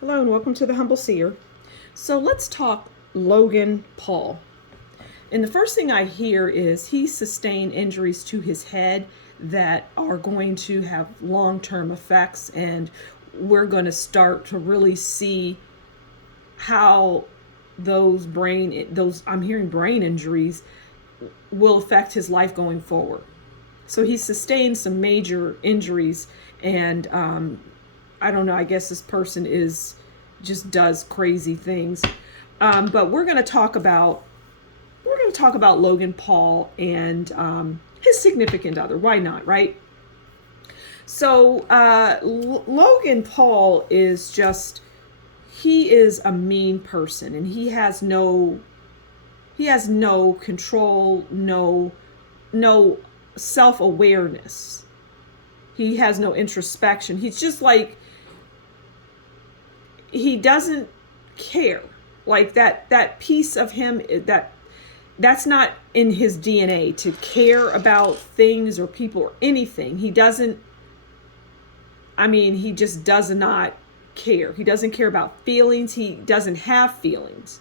Hello and welcome to the Humble Seer. So let's talk Logan Paul. And the first thing I hear is he sustained injuries to his head that are going to have long-term effects, and we're going to start to really see how those I'm hearing brain injuries will affect his life going forward. So he sustained some major injuries, and I don't know. I guess this person is just does crazy things. But we're going to talk about Logan Paul and his significant other. Why not, right? So Logan Paul is just he is a mean person, and he has no control, no self-awareness. He has no introspection. He's just like, he doesn't care. Like that piece of him, that's not in his DNA to care about things or people or anything. He just does not care. He doesn't care about feelings. He doesn't have feelings.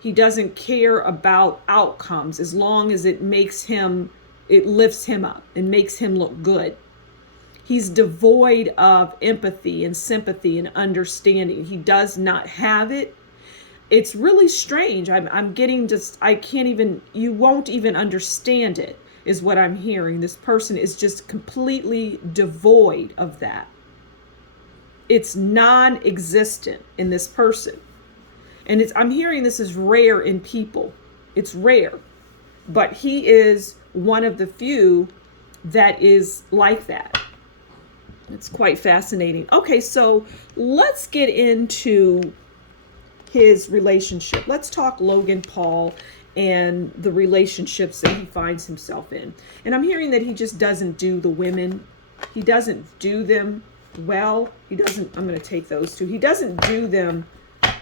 He doesn't care about outcomes as long as it lifts him up and makes him look good. He's devoid of empathy and sympathy and understanding. He does not have it. It's really strange. I'm getting just, I can't even, you won't even understand it, is what I'm hearing. This person is just completely devoid of that. It's non-existent in this person. And I'm hearing this is rare in people. It's rare. But he is one of the few that is like that. It's quite fascinating. Okay, so let's get into his relationship. Let's talk Logan Paul and the relationships that he finds himself in. And I'm hearing that he just doesn't do the women. He doesn't do them well. I'm going to take those two. He doesn't do them.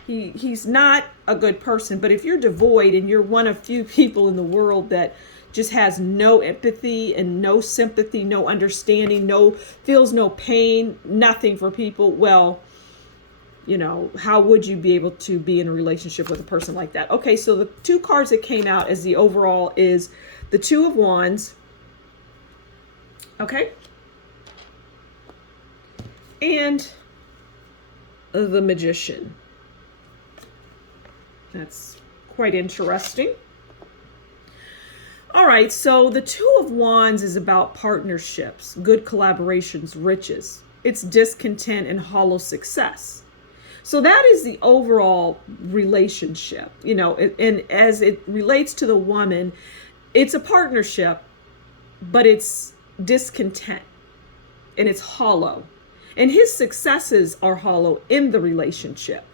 He's not a good person. But if you're devoid and you're one of few people in the world that just has no empathy and no sympathy, no understanding, feels no pain, nothing for people, well, how would you be able to be in a relationship with a person like that? Okay, so the two cards that came out as the overall is the Two of Wands. Okay. And the Magician. That's quite interesting. All right, so the Two of Wands is about partnerships, good collaborations, riches. It's discontent and hollow success. So that is the overall relationship, and as it relates to the woman, it's a partnership, but it's discontent and it's hollow. And his successes are hollow in the relationship.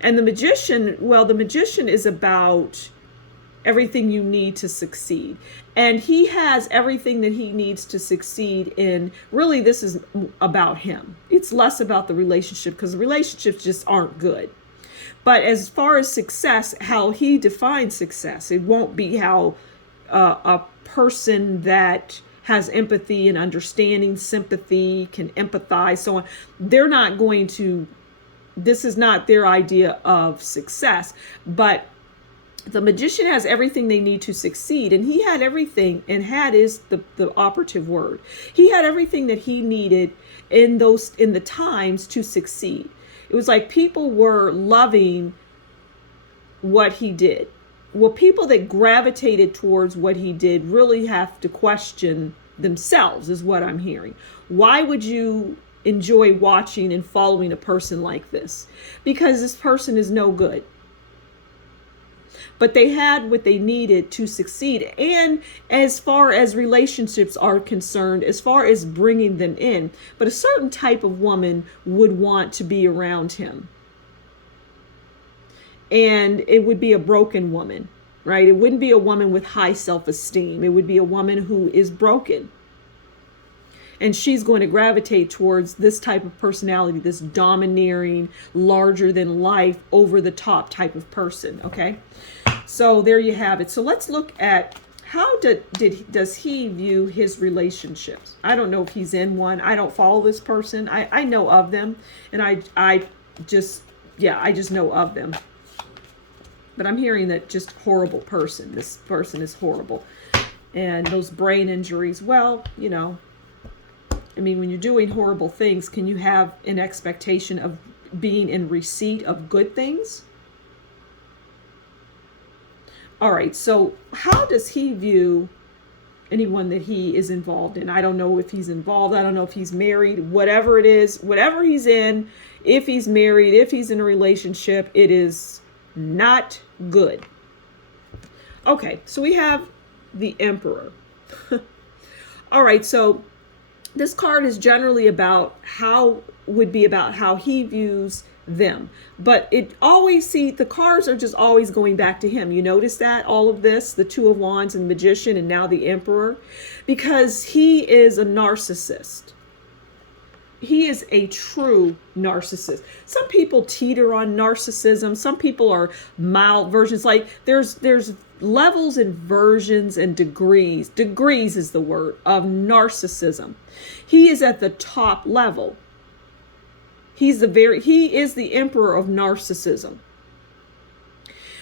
And the Magician is about everything you need to succeed. And he has everything that he needs to succeed in. Really, this is about him. It's less about the relationship, because the relationships just aren't good. But as far as success, how he defines success, it won't be how a person that has empathy and understanding, sympathy, can empathize, so on. This is not their idea of success. But the Magician has everything they need to succeed, and he had everything, and had is the operative word. He had everything that he needed in the times to succeed. It was like people were loving what he did. Well, people that gravitated towards what he did really have to question themselves, is what I'm hearing. Why would you enjoy watching and following a person like this? Because this person is no good. But they had what they needed to succeed. And as far as relationships are concerned, as far as bringing them in, but a certain type of woman would want to be around him. And it would be a broken woman, right? It wouldn't be a woman with high self-esteem. It would be a woman who is broken. And she's going to gravitate towards this type of personality, this domineering, larger than life, over the top type of person. Okay. So there you have it. So let's look at how does he view his relationships? I don't know if he's in one. I don't follow this person. I know of them, and I just, yeah, I just know of them. But I'm hearing that just horrible person. This person is horrible. And those brain injuries, well, you know, I mean, when you're doing horrible things, can you have an expectation of being in receipt of good things? All right, so how does he view anyone that he is involved in? I don't know if he's involved. I don't know if he's married, whatever it is, whatever he's in, if he's married, if he's in a relationship, it is not good. Okay, so we have the Emperor. All right, so this card is generally about would be about how he views them. But it always, see, the cards are just always going back to him. You notice that? All of this, the Two of Wands and the Magician and now the Emperor, because he is a narcissist. He is a true narcissist. Some people teeter on narcissism. Some people are mild versions. Like there's levels and versions and degrees. Degrees is the word of narcissism. He is at the top level. He is the emperor of narcissism.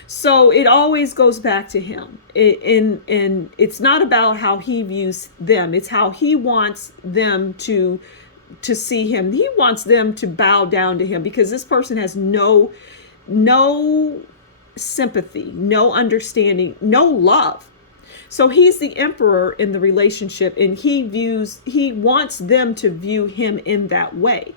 So it always goes back to him. And it's not about how he views them. It's how he wants them to see him. He wants them to bow down to him, because this person has no sympathy, no understanding, no love. So he's the emperor in the relationship, and he wants them to view him in that way.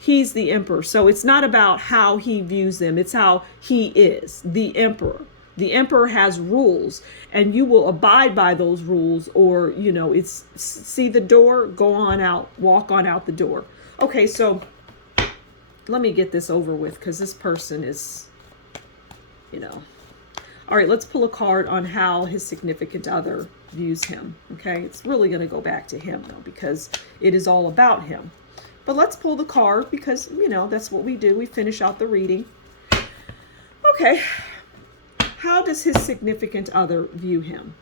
He's the emperor. So it's not about how he views them. It's how he is the emperor. The emperor has rules, and you will abide by those rules, or, you know, it's see the door, go on out, walk on out the door. Okay, so let me get this over with, because this person is, you know. All right, let's pull a card on how his significant other views him. Okay, it's really going to go back to him, though, because it is all about him. But let's pull the card, because, you know, that's what we do. We finish out the reading. Okay. How does his significant other view him?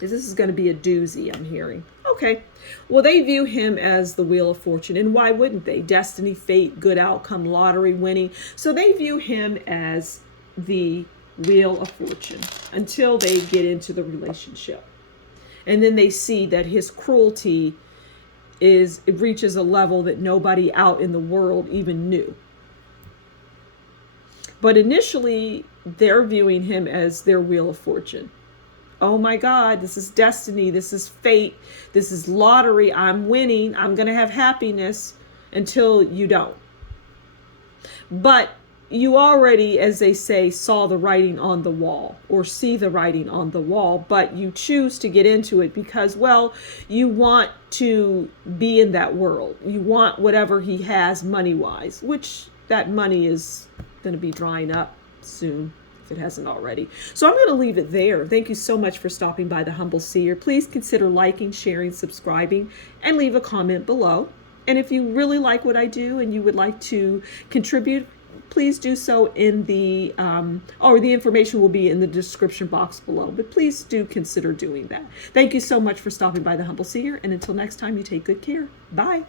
This is going to be a doozy, I'm hearing. Okay. Well, they view him as the Wheel of Fortune. And why wouldn't they? Destiny, fate, good outcome, lottery winning. So they view him as the Wheel of Fortune until they get into the relationship. And then they see that his cruelty it reaches a level that nobody out in the world even knew. But initially, they're viewing him as their Wheel of Fortune. Oh my God, this is destiny. This is fate. This is lottery. I'm winning. I'm going to have happiness, until you don't. But you already, as they say, saw the writing on the wall, or see the writing on the wall, but you choose to get into it because, well, you want to be in that world. You want whatever he has money-wise, which that money is going to be drying up soon, if it hasn't already. So I'm going to leave it there. Thank you so much for stopping by the Humble Seer. Please consider liking, sharing, subscribing, and leave a comment below. And if you really like what I do and you would like to contribute, please do so in the information will be in the description box below. But please do consider doing that. Thank you so much for stopping by the Humble Seer. And until next time, you take good care. Bye.